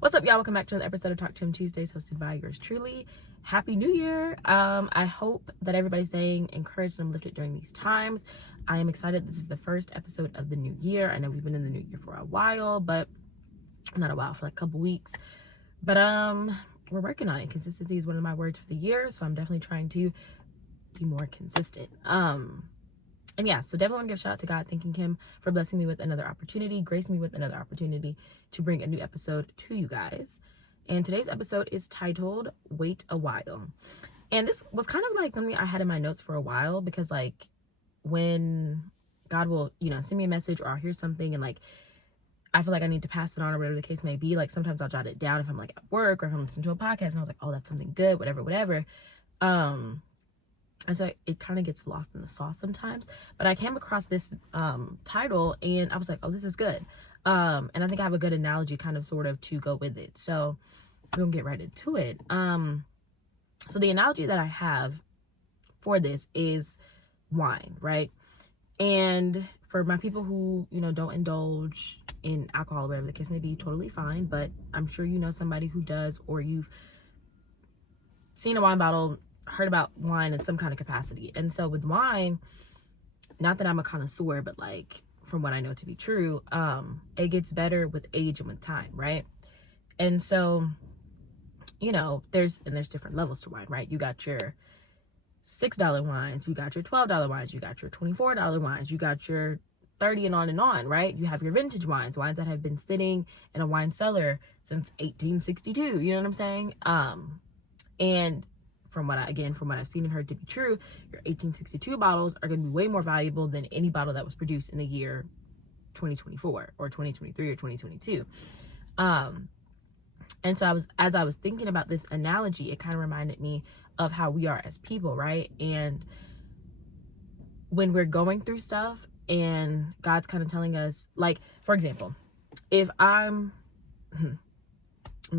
What's up, y'all? Welcome back to another episode of Talk to Him Tuesdays, hosted by yours truly. Happy New Year. I hope that everybody's staying encouraged and uplifted during these times. I am excited. This is the first episode of the new year. I know we've been in the new year for a while, but not a while, for like a couple weeks. But we're working on it. Consistency is one of my words for the year, so I'm definitely trying to be more consistent. And yeah, so definitely want to give a shout out to God, thanking him for blessing me with another opportunity, gracing me with another opportunity to bring a new episode to you guys. And today's episode is titled Wait a While. And this was kind of like something I had in my notes for a while, because like when God will, send me a message, or I'll hear something and like I feel like I need to pass it on, or whatever the case may be. Like sometimes I'll jot it down if I'm like at work, or if I'm listening to a podcast and I was like, oh, that's something good, whatever. And so it kind of gets lost in the sauce sometimes. But I came across this title and I was like, oh, this is good. And I think I have a good analogy kind of sort of to go with it. So we're going to get right into it. So the analogy that I have for this is wine, right? And for my people who, don't indulge in alcohol, or whatever the case may be, totally fine. But I'm sure you know somebody who does, or you've seen a wine bottle, heard about wine in some kind of capacity. And so with wine, not that I'm a connoisseur, but like from what I know to be true, it gets better with age and with time, right? And so, there's different levels to wine, right? You got your $6 wines, you got your $12 wines, you got your $24 wines, you got your 30 and on, right? You have your vintage wines that have been sitting in a wine cellar since 1862, you know what I'm saying? And from what I've seen and heard to be true, your 1862 bottles are going to be way more valuable than any bottle that was produced in the year 2024 or 2023 or 2022. And so as I was thinking about this analogy, it kind of reminded me of how we are as people, right? And when we're going through stuff and God's kind of telling us, like, for example, if I'm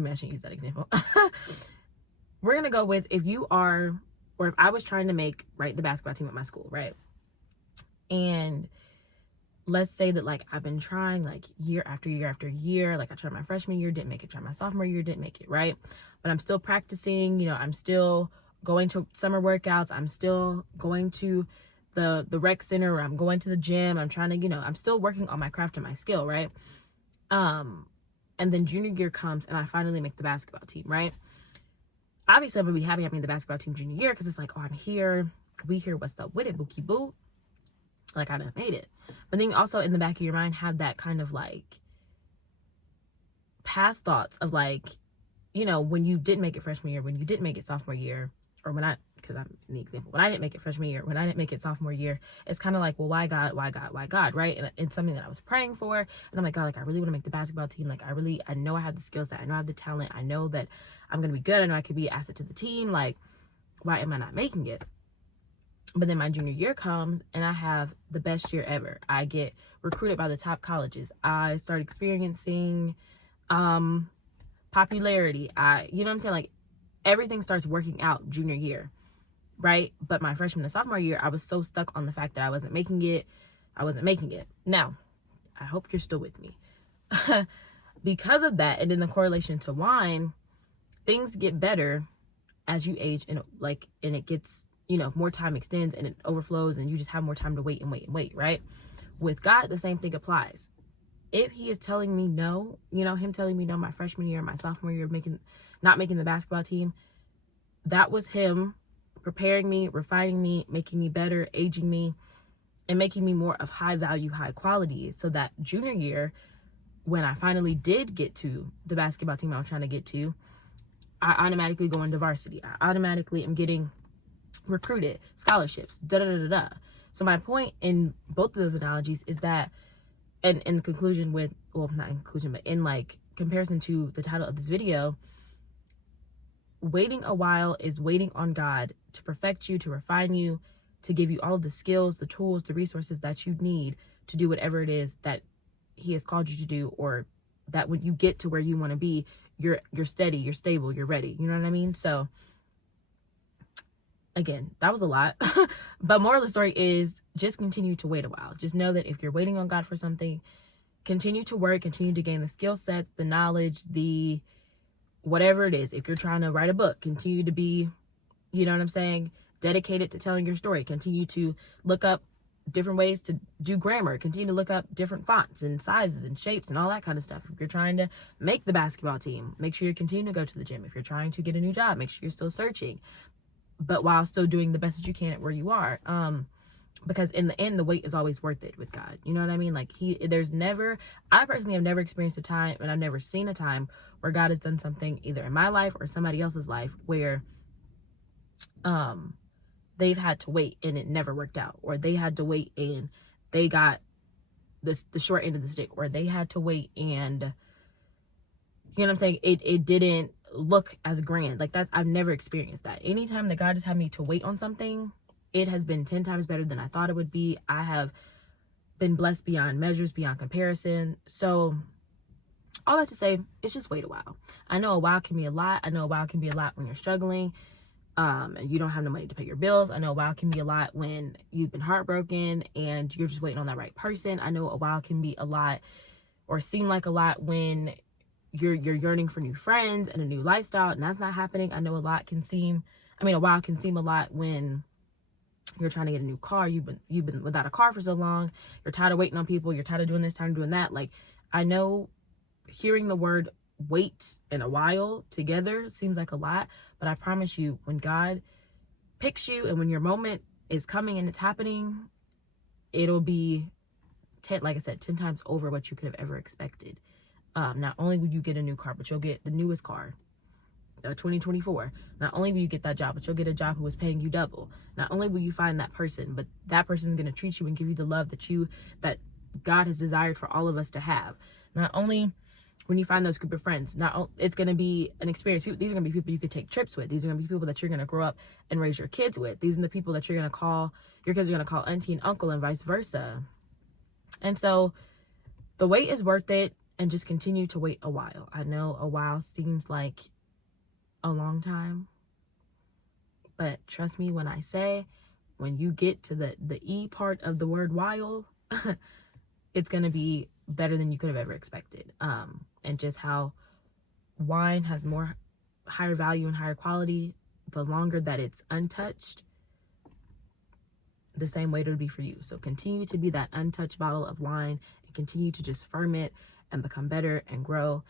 actually use that example. We're going to go with if I was trying to make, right, the basketball team at my school, right? And let's say that, like, I've been trying, like, year after year after year. Like, I tried my freshman year, didn't make it. Tried my sophomore year, didn't make it, right? But I'm still practicing. I'm still going to summer workouts. I'm still going to the rec center, or I'm going to the gym. I'm trying to, I'm still working on my craft and my skill, right? And then junior year comes and I finally make the basketball team, right? Obviously, I'm going to be happy I made the basketball team junior year, because it's like, oh, I'm here. We here. What's up with it? Bookie boo. Like, I done made it. But then also in the back of your mind have that kind of like past thoughts of like, when you didn't make it freshman year, when you didn't make it sophomore year, or because I'm in the example, when I didn't make it freshman year, when I didn't make it sophomore year, it's kind of like, well, why God, right? And it's something that I was praying for. And I'm like, God, like, I really want to make the basketball team. Like, I know I have the skill set. I know I have the talent. I know that I'm going to be good. I know I could be an asset to the team. Like, why am I not making it? But then my junior year comes and I have the best year ever. I get recruited by the top colleges. I start experiencing popularity. You know what I'm saying? Like, everything starts working out junior year, right? But my freshman and sophomore year, I was so stuck on the fact that I wasn't making it. Now, I hope you're still with me. Because of that, and then the correlation to wine, things get better as you age, and it gets, more time extends and it overflows, and you just have more time to wait, right? With God, the same thing applies. If he is telling me no, him telling me no my freshman year, my sophomore year, not making the basketball team, that was him preparing me, refining me, making me better, aging me, and making me more of high value, high quality, so that junior year, when I finally did get to the basketball team I was trying to get to, I automatically go into varsity. I automatically am getting recruited, scholarships, So my point in both of those analogies is that, and in conclusion with, well, not in conclusion, but in like comparison to the title of this video, waiting a while is waiting on God to perfect you, to refine you, to give you all of the skills, the tools, the resources that you need to do whatever it is that he has called you to do, or that when you get to where you want to be, you're steady, you're stable, you're ready. You know what I mean? So again, that was a lot. But moral of the story is just continue to wait a while. Just know that if you're waiting on God for something, continue to work, continue to gain the skill sets, the knowledge, the whatever it is. If you're trying to write a book, continue to be, you know what I'm saying, dedicated to telling your story. Continue to look up different ways to do grammar. Continue to look up different fonts and sizes and shapes and all that kind of stuff. If you're trying to make the basketball team, make sure you continue to go to the gym. If you're trying to get a new job, make sure you're still searching, but while still doing the best that you can at where you are. Because in the end, the wait is always worth it with God. You know what I mean? Like I personally have never experienced a time, and I've never seen a time where God has done something either in my life or somebody else's life where they've had to wait and it never worked out, or they had to wait and they got the short end of the stick, or they had to wait and, you know what I'm saying, it didn't look as grand. Like I've never experienced that. Anytime that God has had me to wait on something, it has been 10 times better than I thought it would be. I have been blessed beyond measures, beyond comparison. So all that to say, it's just wait a while. I know a while can be a lot. I know a while can be a lot when you're struggling, and you don't have no money to pay your bills. I know a while can be a lot when you've been heartbroken and you're just waiting on that right person. I know a while can be a lot, or seem like a lot, when you're yearning for new friends and a new lifestyle, and that's not happening. I know a while can seem a lot when you're trying to get a new car. You've been without a car for so long. You're tired of waiting on people. You're tired of doing this, tired of doing that. Like, I know hearing the word wait and a while together seems like a lot, but I promise you, when God picks you and when your moment is coming and it's happening, it'll be 10 times over what you could have ever expected. Not only will you get a new car, but you'll get the newest car, 2024. Not only will you get that job, but you'll get a job who is paying you double. Not only will you find that person, but that person is going to treat you and give you the love that God has desired for all of us to have. Not only when you find those group of friends, it's going to be an experience. These are going to be people you could take trips with. These are going to be people that you're going to grow up and raise your kids with. These are the people that your kids are going to call auntie and uncle, and vice versa. And so the wait is worth it, and just continue to wait a while. I know a while seems like a long time, but trust me when I say, when you get to the E part of the word while, it's going to be better than you could have ever expected. And just how wine has higher value and higher quality the longer that it's untouched, the same way it would be for you. So continue to be that untouched bottle of wine, and continue to just ferment and become better and grow.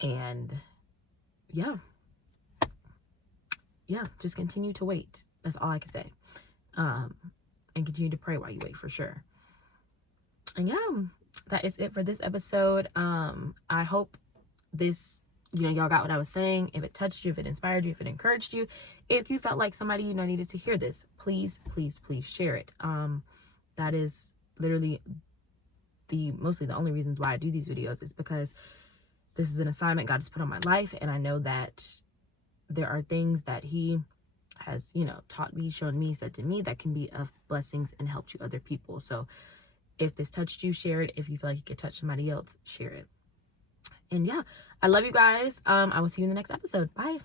And yeah, just continue to wait. That's all I can say. And continue to pray while you wait, for sure. And yeah, that is it for this episode. I hope this, y'all got what I was saying. If it touched you, if it inspired you, if it encouraged you, if you felt like somebody needed to hear this, please share it. That is literally mostly the only reasons why I do these videos, is because this is an assignment God has put on my life, and I know that there are things that He has, taught me, shown me, said to me, that can be of blessings and help to other people. So if this touched you, share it. If you feel like you could touch somebody else, share it. And yeah, I love you guys. I will see you in the next episode. Bye.